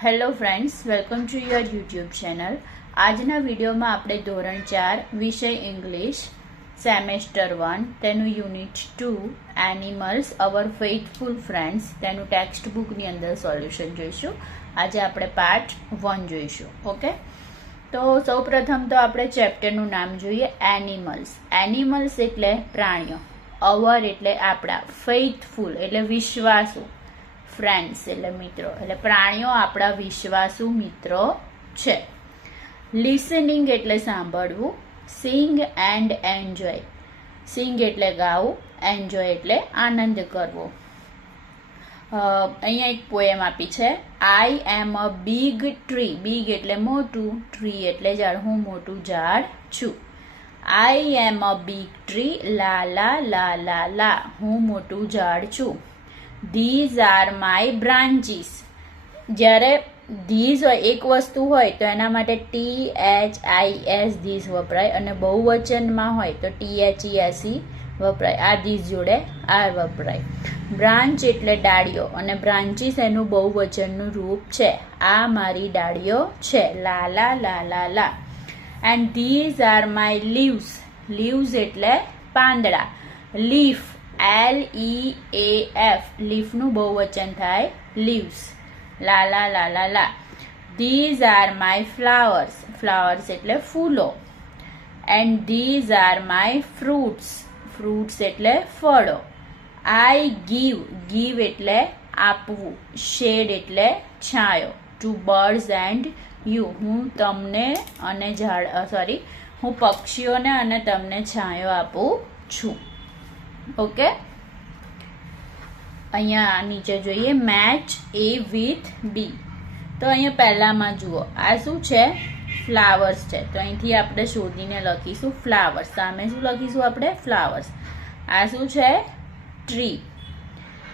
Hello friends, welcome to your YouTube channel. આજના વિડીયોમાં આપણે ધોરણ 4 વિષય ઇંગ્લિશ સેમેસ્ટર 1 તેનું યુનિટ 2 એનિમલ્સ અવર ફેઇથફુલ ફ્રેન્ડ્સ તેનું ટેક્સ્ટ બુકની અંદર સોલ્યુશન જોઈશું. આજે આપણે પાર્ટ 1 જોઈશું. ઓકે, તો સૌપ્રથમ તો આપણે ચેપ્ટરનું નામ જોઈએ, એનિમલ્સ. એનિમલ્સ એટલે પ્રાણીઓ, અવર એટલે આપણા, ફેઇથફુલ એટલે વિશ્વાસુ, ફ્રેન્ડ્સ એટલે મિત્રો, એટલે પ્રાણીઓ આપણા વિશ્વાસુ મિત્રો છે. લિસનિંગ એટલે સાંભળવું, સિંગ એન્ડ એન્જોય. સિંગ એટલે ગાવું, એન્જોય એટલે આનંદ કરવો. અહીંયા એક પોએમ આપી છે, આઈ એમ અ બિગ ટ્રી. બિગ એટલે મોટું, ટ્રી એટલે ઝાડ, હું મોટું ઝાડ છું. આઈ એમ અ બિગ ટ્રી, લા લા લા લા લા, હું મોટું ઝાડ છું. These are my branches. જ્યારે ધીઝ હોય, એક વસ્તુ હોય તો એના માટે THIS ધીઝ વપરાય, અને બહુવચનમાં હોય તો THESE વપરાય. આ ધીઝ જોડે આર વપરાય. બ્રાન્ચ એટલે ડાળીઓ, અને બ્રાન્ચીસ એનું બહુવચનનું રૂપ છે. આ મારી ડાળીઓ છે, લા લા લા લા લા. And these are my leaves. Leaves એટલે પાંદડા. લીફ LEAF, લીફનું બહુવચન થાય લીવ્સ, લા લા લા લા લા. These are my flowers. Flowers એટલે ફૂલો. And these are my fruits. Fruits એટલે ફળો. આઈ ગીવ. ગીવ એટલે આપવું. શેડ એટલે છાંયો. ટુ બર્ડ્સ એન્ડ યુ, હું તમને અને હું પક્ષીઓને અને તમને છાંયો આપું છું. ઓકે, અહીંયા નીચે જોઈએ, મેચ A with B. તો અહીંયા પહેલામાં જુઓ, આ શું છે? ફ્લાવર્સ છે. તો અહીંથી આપણે શોધીને લખીશું ફ્લાવર્સ. સામે શું લખીશું આપણે? ફ્લાવર્સ. આ શું છે? ટ્રી.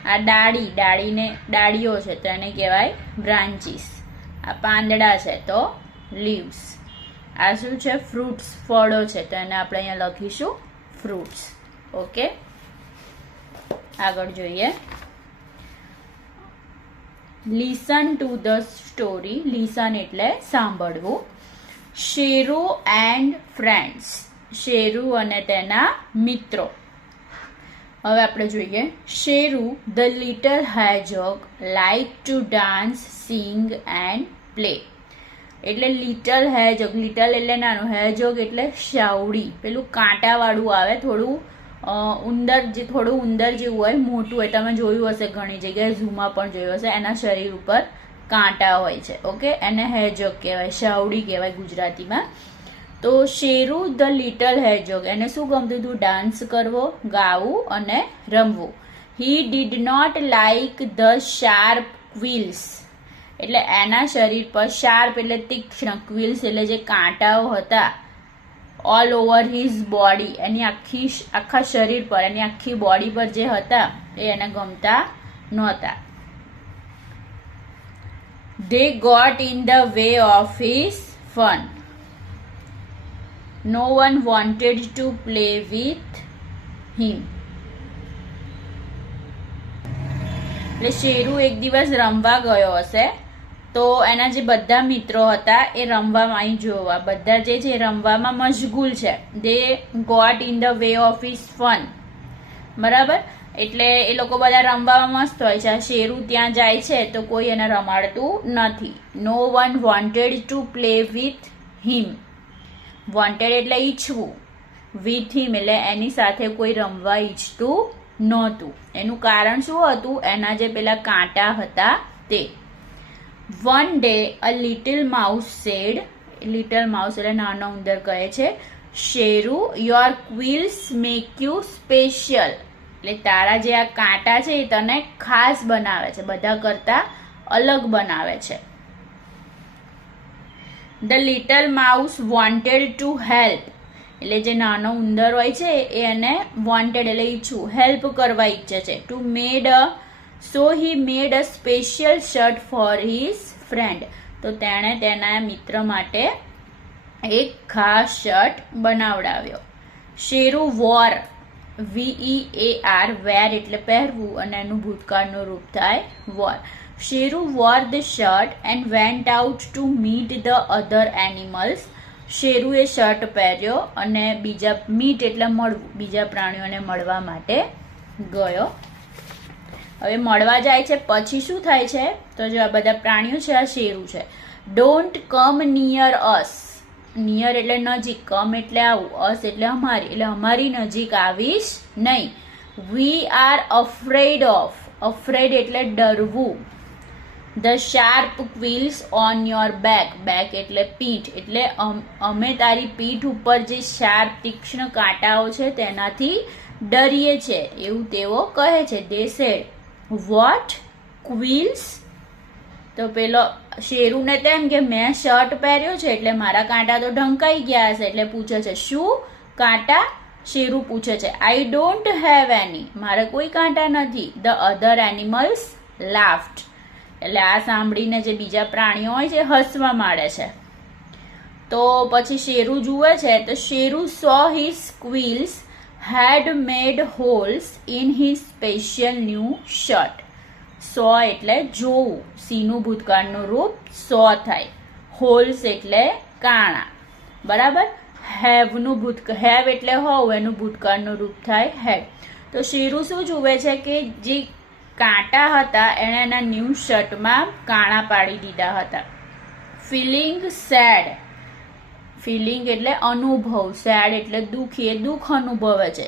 આ ડાળીઓ છે તો એને કહેવાય બ્રાન્ચીસ. આ પાંદડા છે તો લીવ્સ. આ શું છે? ફ્રૂટ્સ, ફળો છે તો એને આપણે અહીંયા લખીશું ફ્રૂટ્સ. ઓકે, આગળ જોઈએ, listen to the story. Listen એટલે સાંભળવું. Sheru and friends. શેરુ અને તેના મિત્રો. હવે આપણે જોઈએ, Sheru the little હેજોગ like to dance, sing and play. એટલે લિટલ હેજોગ, લિટલ એટલે નાનું, હેજોગ એટલે શાવડી, પેલું કાંટાવાળું આવે, થોડું ઉંદર જેવું હોય, મોટું હોય. તમે જોયું હશે ઘણી જગ્યાએ, ઝૂમાં પણ જોયું હશે, એના શરીર ઉપર કાંટા હોય છે. ઓકે, એને હેજોગ કહેવાય, શાવડી કહેવાય ગુજરાતીમાં. તો શેરુ ધ લિટલ હેજોગ, એને શું ગમતું હતું? ડાન્સ કરવો, ગાવું અને રમવું. He did not like the sharp quills. એટલે એના શરીર પર શાર્પ એટલે તીક્ષ્ણ, ક્વિલ્સ એટલે જે કાંટાઓ હતા, ઓલ ઓવર હિઝ બોડી, એની આખા શરીર પર, એની આખી બોડી પર જે હતા એ એને ગમતા નહોતા. They got in the way of his fun. No one wanted to play with him. એટલે શેરુ એક દિવસ રમવા ગયો હશે, તો એના જે બધા મિત્રો હતા એ રમવામાં, અહીં જોવા બધા જે છે રમવામાં મશગુલ છે. They got in the way of his fun. બરાબર, એટલે એ લોકો બધા રમવામાં મસ્ત હોય છે. આ શેરુ ત્યાં જાય છે તો કોઈ એને રમાડતું નથી. No one wanted to play with him. Wanted એટલે ઈચ્છવું, વિથ હિમ એટલે એની સાથે કોઈ રમવા ઈચ્છતું નહોતું. એનું કારણ શું હતું? એના જે પેલા કાંટા હતા તે. One day a little mouse said. Little mouse એટલે નાનો ઉંદર કહે છે, Sheru your quills make you special. એટલે તારા જે આ કાંટા છે એ તને ખાસ બનાવે છે, બધા કરતા અલગ બનાવે છે. The little mouse wanted to help. એટલે જે નાનો ઉંદર હોય છે એ એને વોન્ટેડ એટલે ઈચ્છવું, હેલ્પ કરવા ઈચ્છે છે. To made a So he made a special shirt for his friend. તો તેણે તેના મિત્ર માટે એક ખાસ શર્ટ બનાવડાવ્યો. શેરુ વોર, VEAR, વેર એટલે પહેરવું, અને એનું ભૂતકાળનું રૂપ થાય war. Sheru wore the shirt and went out to meet the other animals. શેરુએ શર્ટ પહેર્યો અને મીટ એટલે મળવું, બીજા પ્રાણીઓને મળવા માટે ગયો. હવે મળવા જાય છે પછી શું થાય છે? તો જો આ બધા પ્રાણીઓ છે, આ શેરુ છે. Don't come near us. Near એટલે નજીક, કમ એટલે આવું, અસ એટલે અમારી, એટલે અમારી નજીક આવીશ નહીં. We are afraid of. Afraid એટલે ડરવું. The sharp quills on your back. Back એટલે પીઠ, એટલે અમે તારી પીઠ ઉપર જે શાર્પ તીક્ષ્ણ કાંટાઓ છે તેનાથી ડરીએ છે, એવું તેઓ કહે છે. દે સેડ. વોટ? ક્વિલ્સ? તો પેલો શેરુને તેમ કે મેં શર્ટ પહેર્યો છે એટલે મારા કાંટા તો ઢંકાઈ ગયા હશે, એટલે પૂછે છે શું કાંટા? શેરુ પૂછે છે આઈ ડોન્ટ હેવ એની. મારે કોઈ કાંટા નથી. The other animals laughed. એટલે આ સાંભળીને જે બીજા પ્રાણીઓ હોય છે હસવા માંડે છે. તો પછી શેરુ જુએ છે તો Sheru saw his quills had made holes in his special new shirt. Saw એટલે જોવું, સીનું ભૂતકાળનું રૂપ સો થાય. હોલ્સ એટલે કાણા, બરાબર. હેવ એટલે હોવ, એનું ભૂતકાળનું રૂપ થાય હેડ. તો શેરુ શું જુએ છે કે જે કાંટા હતા એણે એના ન્યૂ શર્ટમાં કાણા પાડી દીધા હતા. Feeling sad. ફિલિંગ એટલે અનુભવ, સેડ એટલે દુઃખી, એ દુઃખ અનુભવે છે.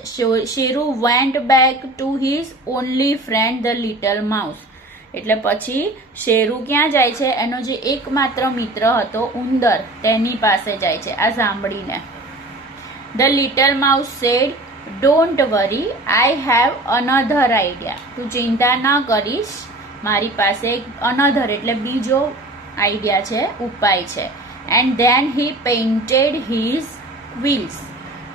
Sheru went back to his only friend the little mouse. એટલે પછી શેરુ ક્યાં જાય છે? એનો જે એકમાત્ર મિત્ર હતો ઉંદર, તેની પાસે જાય છે આ સાંભળીને. The little mouse said don't worry, I have another idea. તું ચિંતા ન કરીશ, મારી પાસે એક અનધર એટલે બીજો આઈડિયા છે, ઉપાય છે. And then he painted his quills.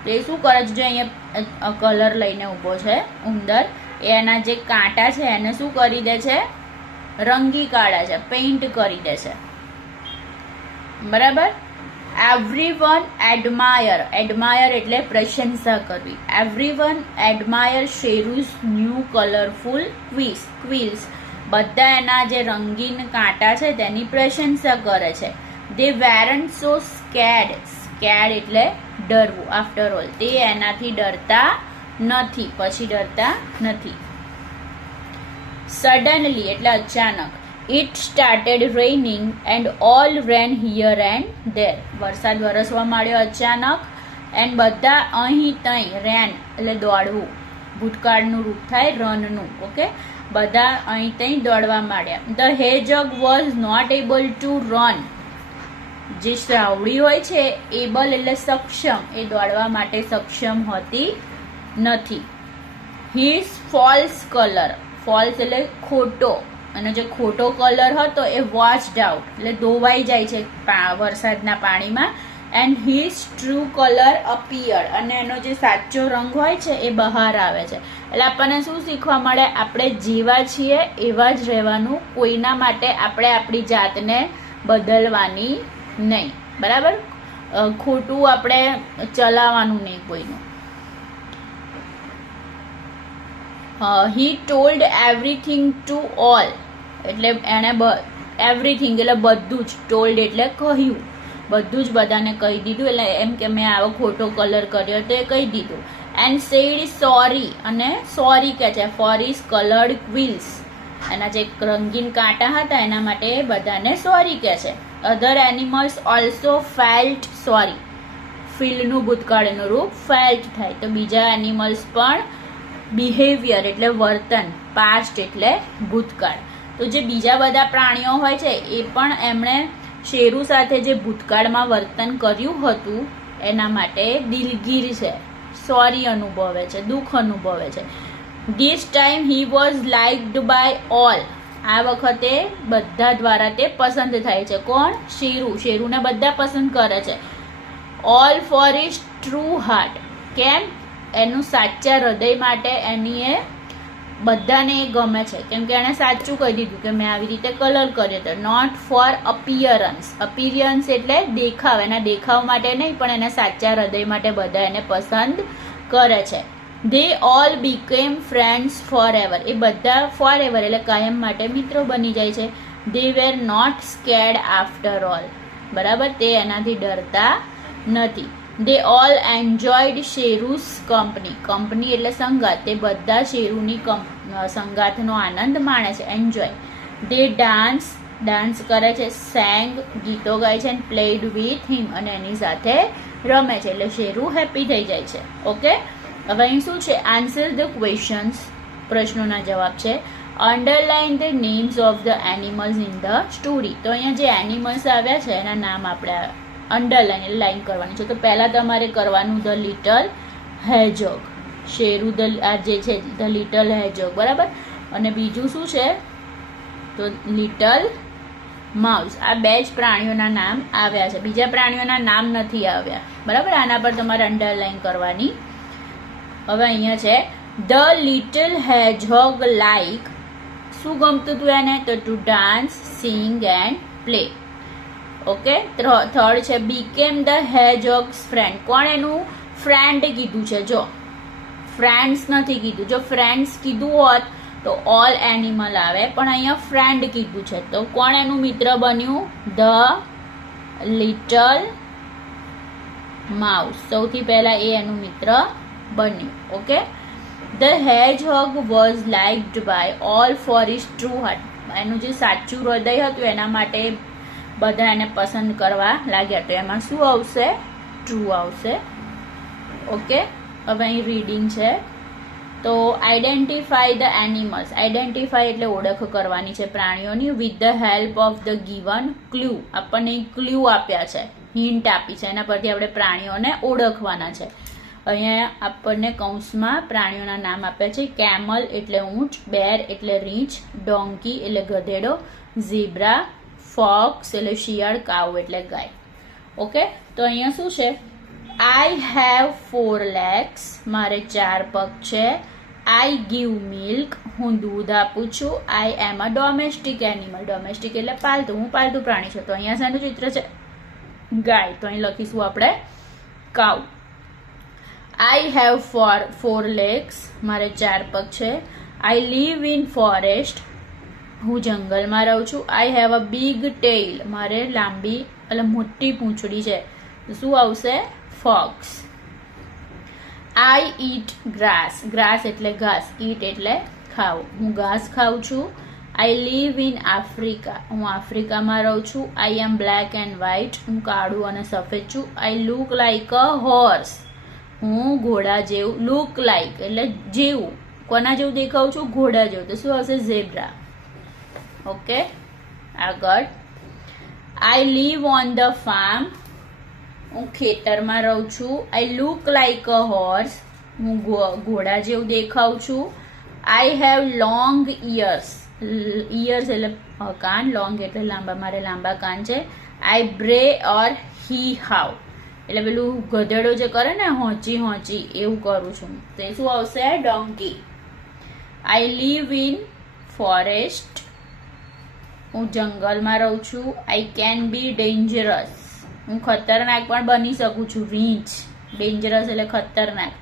તો એ શું કરે છે? જો અહીંયા કલર લઈને ઊભો છે ઉંદર, એના જે કાંટા છે એને શું કરી દે છે? રંગી કાઢે છે, પેઇન્ટ કરી દે છે, બરાબર. Everyone admire. એડમાયર એટલે પ્રશંસા કરવી. Everyone admire Sheru's new colourful quills. બધા એના જે રંગીન કાંટા છે તેની પ્રશંસા કરે છે. દે વેરન્ટ સો સ્કેડ. સ્કેડ એટલે ડરવું. આફ્ટર ઓલ તે એનાથી ડરતા નથી, પછી ડરતા નથી. સડનલી એટલે અચાનક. It started રેઇનિંગ and all rain here and there. વરસાદ વરસવા માંડ્યો અચાનક, એન્ડ બધા અહીં તહીં. રેન એટલે દોડવું, ભૂતકાળનું રૂપ થાય રનનું. ઓકે, બધા અહીં તહીં દોડવા માંડ્યા. The hedgehog was not able to run. જે શ્રાવડી હોય છે એબલ એટલે સક્ષમ, એ દોડવા માટે સક્ષમ હોતી નથી. His false colour. ફોલ્સ એટલે ખોટો, અને જે ખોટો કલર હતો એ વોશ્ડ આઉટ એટલે ધોવાઈ જાય છે વરસાદના પાણીમાં. And his true colour appear. અને એનો જે સાચો રંગ હોય છે એ બહાર આવે છે. એટલે આપણને શું શીખવા મળે? આપણે જેવા છીએ એવા જ રહેવાનું, કોઈના માટે આપણે આપણી જાતને બદલવાની નહીં, બરાબર. ખોટું આપણે ચલાવવાનું નહીં કોઈનું. હી ટોલ્ડ એવરીથિંગ ટુ ઓલ. એટલે એણે એવરીથિંગ એટલે બધું જ. ટોલ્ડ એટલે કહ્યું, બધું જ બધાને કહી દીધું. એટલે એમ કે મેં આવો ખોટો કલર કર્યો તો એ કહી દીધું. And said sorry. અને સોરી કહે છે ફોર હિઝ કલર્ડ ક્વિલ્સ. એના જે રંગીન કાંટા હતા એના માટે બધાને સોરી કહે છે. Other animals also felt sorry. ફીલનું ભૂતકાળનું રૂપ ફેલ્ટ થાય. તો બીજા એનિમલ્સ પણ બિહેવિયર એટલે વર્તન, પાસ્ટ એટલે ભૂતકાળ. તો જે બીજા બધા પ્રાણીઓ હોય છે એ પણ એમણે શેરુ સાથે જે ભૂતકાળમાં વર્તન કર્યું હતું એના માટે દિલગીર છે, સોરી અનુભવે છે, દુઃખ અનુભવે છે. This time he was liked by all. આ વખતે બધા દ્વારા તે પસંદ થાય છે. કોણ? શેરુ. શેરુને બધા પસંદ કરે છે. All for his true heart. કેમ? એનું સાચા હૃદય માટે એની એ બધાને એ ગમે છે, કેમ કે એણે સાચું કહી દીધું કે મેં આવી રીતે કલર કર્યો હતો. Not four appearance. અપિયરન્સ એટલે દેખાવ. એના દેખાવ માટે નહીં, પણ એના સાચા હૃદય માટે બધા એને પસંદ કરે છે. They all became friends forever. એ બધા forever એટલે કાયમ માટે મિત્રો બની જાય છે. They were not scared after all. બરાબર, તે એનાથી ડરતા નથી. They all enjoyed શેરુ's company. Company એટલે સંગાત. તે બધા શેરુની સંગાતનો આનંદ માણે છે. એન્જોય. They ડાન્સ કરે છે, sang ગીતો ગાય છે, and played with him અને એની સાથે રમે છે. એટલે શેરુ હેપી થઈ જાય છે. ઓકે, હવે અહીં શું છે? આન્સર ધ ક્વેશ્ચન્સ, પ્રશ્નોના જવાબ છે. Underline the names of the animals in the story. તો અહીંયા જે એનિમલ્સ આવ્યા છે એના નામ આપણે અંડરલાઇન એટલે લાઈન કરવાની છે. તો પહેલાં તમારે કરવાનું ધ લિટલ હેજોગ, શેરુ આ જે છે ધ લિટલ હેજોગ, બરાબર. અને બીજું શું છે? તો લિટલ માઉસ. આ બે જ પ્રાણીઓના નામ આવ્યા છે, બીજા પ્રાણીઓના નામ નથી આવ્યા, બરાબર. આના પર તમારે અંડરલાઈન કરવાની. હવે અહીંયા છે ધ લિટલ હેજહોગ લાઈક. શું ગમતું હતું એને? તો to dance, sing and play. Okay, third છે બીકેમ ધ હેજહોગ્સ ફ્રેન્ડ. કોણ એનું ફ્રેન્ડ કીધું છે? જો ફ્રેન્ડ્સ નથી કીધું. જો ફ્રેન્ડ્સ કીધું હોત તો ઓલ એનિમલ આવે, પણ અહીંયા ફ્રેન્ડ કીધું છે. તો કોણ એનું મિત્ર બન્યું? The little mouse. સૌથી પહેલા એ એનું મિત્ર બન્યું. Okay, the hedgehog was liked by all for his true heart. એનું જે સાચું હૃદય હતું એના માટે બધા એને પસંદ કરવા લાગ્યા. તો એમાં શું આવશે? ટ્રુ આવશે. ઓકે, હવે અહીં રીડિંગ છે. તો આઈડેન્ટિફાઈ ધ એનિમલ્સ. આઈડેન્ટિફાઈ એટલે ઓળખ કરવાની છે પ્રાણીઓની. With the help of the given clue. આપણને ક્લ્યુ આપ્યા છે, હિન્ટ આપી છે, એના પરથી આપણે પ્રાણીઓને ઓળખવાના છે. અહીંયા આપણને કૌંસમાં પ્રાણીઓના નામ આપ્યા છે. કેમલ એટલે ઊંટ, બેર એટલે રીંછ, ડોંકી એટલે ગધેડો, ઝીબ્રા, ફોક્સ એટલે શિયાળ, કાઉ એટલે ગાય. ઓકે, તો અહીંયા શું છે? I have 4 legs. મારે 4 પગ છે. આઈ ગીવ મિલ્ક. હું દૂધ આપું છું. આઈ એમ અ ડોમેસ્ટિક એનિમલ. ડોમેસ્ટિક એટલે પાલતુ. હું પાલતુ પ્રાણી છું. તો અહીંયા શાનું ચિત્ર છે? ગાય. તો અહીં લખીશું આપણે કાઉ. I have 4 legs. મારે 4 પગ છે. I live in forest. હું જંગલમાં રહું છું. I have a big tail. મારે લાંબી એટલે મોટી પૂંછડી છે. તો શું આવશે? ફોક્સ. આઈ ઈટ ગ્રાસ. ગ્રાસ એટલે ઘાસ, ઈટ એટલે ખાવું. હું ઘાસ ખાઉં છું. I live in Africa. હું આફ્રિકામાં રહું છું. આઈ એમ બ્લેક એન્ડ વ્હાઇટ. હું કાળું અને સફેદ છું. I look like a horse. હું ઘોડા જેવું. લુક લાઈક એટલે જેવું. કોના જેવું દેખાઉં છું? ઘોડા જેવું. તો શું આવશે? ઝેબ્રા. ઓકે, આગળ. I live on the farm. હું ખેતરમાં રહું છું. I look like a horse. હું ઘોડા જેવું દેખાઉં છું. I have long ears. Ears એટલે કાન, લોંગ એટલે લાંબા. મારે લાંબા કાન છે. આઈ બ્રે ઓર હી હાવ એટલે પેલું ગધેડો જે કરે ને હોંચી એવું કરું છું. તો એ શું આવશે? Donkey. I live in forest. હું જંગલમાં રહું છું. I can be dangerous. હું ખતરનાક પણ બની શકું છું. રીંછ. ડેન્જરસ એટલે ખતરનાક.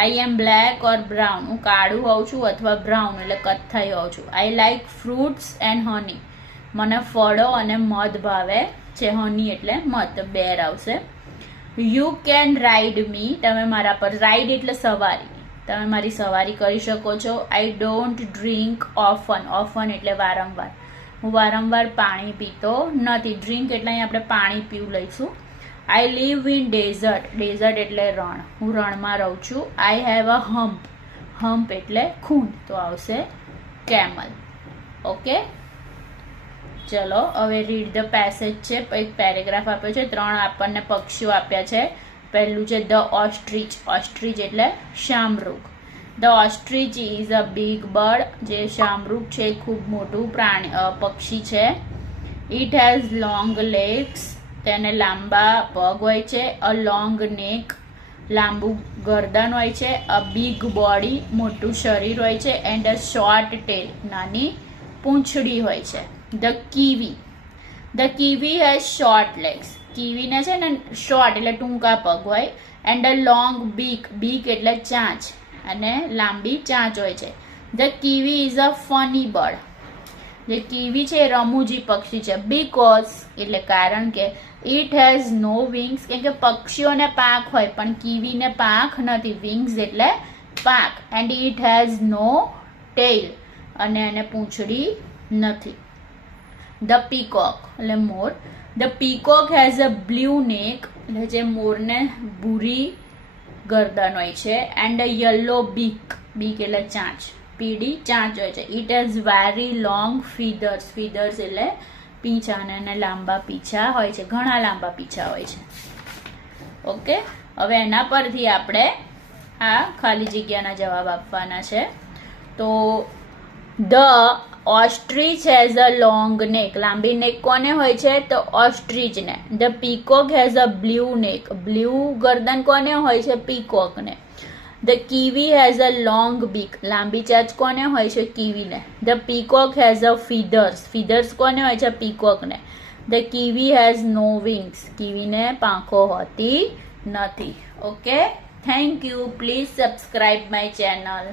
આઈ એમ બ્લેક ઓર બ્રાઉન. હું કાળું હોઉં છું અથવા બ્રાઉન એટલે કથ્થાઈ હોઉં છું. I like fruits and honey. મને ફળો અને મધ ભાવે છે. હની એટલે મધ. બેર આવશે. યુ કેન રાઇડ મી. તમે મારા પર. રાઇડ એટલે સવારી. તમે મારી સવારી કરી શકો છો. I don't drink often. Often એટલે વારંવાર. હું વારંવાર પાણી પીતો નથી. ડ્રિંક એટલે અહીં આપણે પાણી પીવું લઈશું. I live in dessert. Dessert એટલે રણ. હું રણમાં રહું છું. I have a hump. Hump એટલે ખૂંદ. તો આવશે કેમલ. ઓકે, ચલો હવે રીડ ધ પેસેજ છે. એક પેરેગ્રાફ આપ્યો છે. 3 આપણને પક્ષીઓ આપ્યા છે. પહેલું છે ધ ઓસ્ટ્રીચ. ઓસ્ટ્રીચ એટલે શામરૂખ. The ostrich is a big bird. જે શામરૂખ છે એ ખૂબ મોટું પક્ષી છે. It has long legs. તેને લાંબા પગ હોય છે. અ લોંગ નેક. લાંબુ ગરદન હોય છે. A big body. મોટું શરીર હોય છે. And a short tail. નાની પૂંછડી હોય છે. The kiwi. The kiwi has short legs. કીવીને છે ને શોર્ટ એટલે ટૂંકા પગ હોય. એન્ડ અ લોંગ બીક. બીક એટલે ચાંચ. અને લાંબી ચાંચ હોય છે. The kiwi is a funny bird. જે કીવી છે એ રમૂજી પક્ષી છે. બીકોઝ એટલે કારણ કે ઇટ હેઝ નો વિંગ્સ, કેમ કે પક્ષીઓને પાંખ હોય પણ કીવીને પાંખ નથી. વિંગ્સ એટલે પાંખ. And it has no tail અને એને પૂંછડી નથી. ધ પીકોક એટલે મોર. The peacock has a blue neck એટલે જે મોરને ભૂરી ગરદન હોય છે. એન્ડ અ યલો બીક, બીક એટલે ચાંચ, પીળી ચાંચ હોય છે. ઇટ હેઝ વેરી લોંગ ફીધર્સ, ફીધર્સ એટલે પીંછા, અને એને લાંબા પીંછા હોય છે, ઘણા લાંબા પીંછા હોય છે. ઓકે, હવે એના પરથી આપણે આ ખાલી જગ્યાના જવાબ આપવાના છે. તો the ostrich has a long neck, લાંબી નેક કોને હોય છે? તો ઓસ્ટ્રીચને. The peacock has a blue neck, blue ગરદન કોને હોય છે? પીકોકને. The kiwi has a long beak, લાંબી ચાંચ કોને હોય છે? કીવીને. The peacock has a feathers, feathers કોને હોય છે? પીકોકને. The kiwi has no wings, કીવીને પાંખો હોતી નથી. Okay, thank you. Please subscribe my channel.